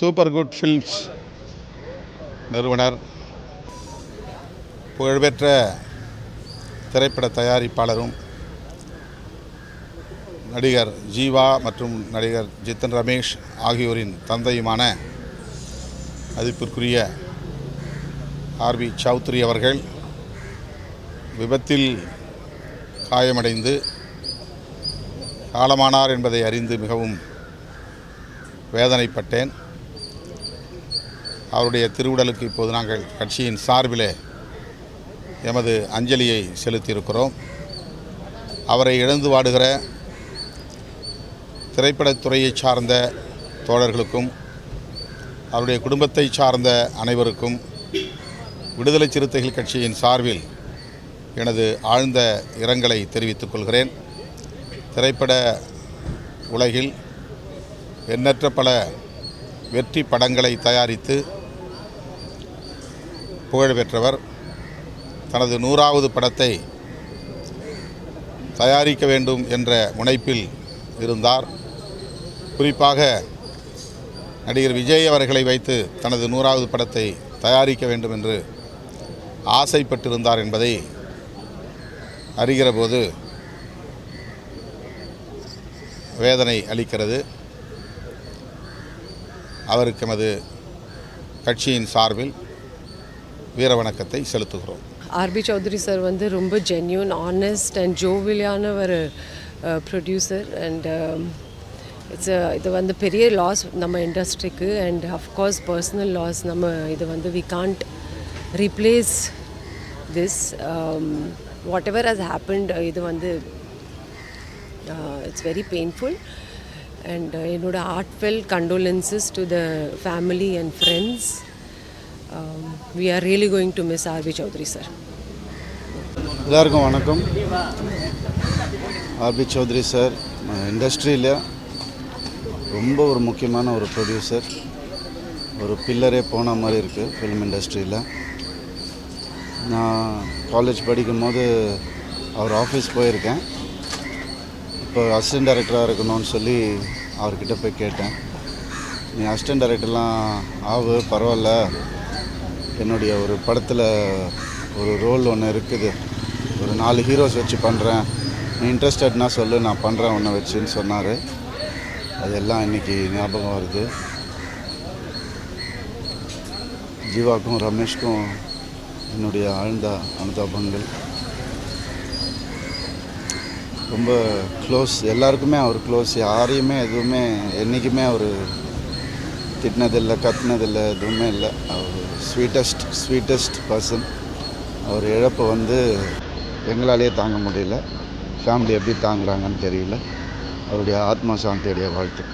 Super good films நிறுவனர், புகழ்பெற்ற திரைப்பட தயாரிப்பாளரும் நடிகர் ஜீவா மற்றும் நடிகர் ஜித்தன் ரமேஷ் ஆகியோரின் தந்தையுமான மதிப்பிற்குரிய ஆர்பி சௌத்ரி அவர்கள் விபத்தில் காயமடைந்து காலமானார் என்பதை அறிந்து மிகவும் வேதனைப்பட்டேன். அவருடைய திருவுடலுக்கு இப்போது நாங்கள் கட்சியின் சார்பிலே எமது அஞ்சலியை செலுத்தியிருக்கிறோம். அவரை இழந்து வாடுகிற திரைப்படத்துறையை சார்ந்த தோழர்களுக்கும் அவருடைய குடும்பத்தை சார்ந்த அனைவருக்கும் விடுதலை சிறுத்தைகள் கட்சியின் சார்பில் எனது ஆழ்ந்த இரங்கலை தெரிவித்துக் கொள்கிறேன். திரைப்பட உலகில் எண்ணற்ற பல வெற்றி படங்களை தயாரித்து புகழ் பெற்றவர். தனது 100வது படத்தை தயாரிக்க வேண்டும் என்ற முனைப்பில் இருந்தார். குறிப்பாக நடிகர் விஜய் அவர்களை வைத்து தனது 100வது படத்தை தயாரிக்க வேண்டும் என்று ஆசைப்பட்டிருந்தார் என்பதை அறிகிற போது வேதனை அளிக்கிறது. அவருக்கு எமது கட்சியின் சார்பில் வீர வணக்கத்தை செலுத்துகிறோம். ஆர்பி சௌத்ரி சார் வந்து ரொம்ப ஜென்யூன், ஆனஸ்ட் அண்ட் ஜோவிலியான ஒரு ப்ரொடியூசர். அண்ட் இது வந்து பெரிய லாஸ் நம்ம இண்டஸ்ட்ரிக்கு. And of course personal loss. நம்ம இது வந்து we can't replace this. Whatever has happened, இது வந்து இட்ஸ் வெரி பெயின்ஃபுல். அண்ட் என்னோட heartfelt condolences to the family and friends. We are really going to miss RP Chowdhury sir. எல்லாருக்கும் வணக்கம். ஆர்பி சௌத்ரி சார் இண்டஸ்ட்ரியில் ரொம்ப ஒரு முக்கியமான ஒரு ப்ரொடியூசர், ஒரு பில்லரே போன மாதிரி இருக்குது ஃபிலிம் இண்டஸ்ட்ரியில். நான் காலேஜ் படிக்கும் போது அவர் ஆஃபீஸ் போயிருக்கேன். இப்போ அசிஸ்டன்ட் டைரக்டராக இருக்கணும்னு சொல்லி அவர்கிட்ட போய் கேட்டேன். நீ அசிஸ்டன்ட் டைரக்டர்லாம் ஆகு, பரவாயில்ல, என்னுடைய ஒரு படத்தில் ஒரு ரோல் ஒன்று இருக்குது, ஒரு 4 ஹீரோஸ் வச்சு பண்ணுறேன், நீ இன்ட்ரெஸ்டட்னா சொல்லு, நான் பண்ணுறேன் ஒன்று வச்சுன்னு சொன்னார். அதெல்லாம் இன்றைக்கி ஞாபகம் வருது. ஜீவாக்கும் ரமேஷ்க்கும் என்னுடைய ஆழ்ந்த அனுதாபங்கள். ரொம்ப க்ளோஸ், எல்லாருக்குமே அவர் க்ளோஸ். யாரையுமே எதுவுமே என்றைக்குமே அவர் திட்டினதில்லை, கத்தினதில்லை, எதுவுமே இல்லை. அவர் ஸ்வீட்டஸ்ட் பர்சன். அவர் இழப்பை வந்து எங்களாலேயே தாங்க முடியல. ஃபேமிலி எப்படி தாங்குறாங்கன்னு தெரியல. அவருடைய ஆத்மா சாந்தியுடைய வாழ்த்து.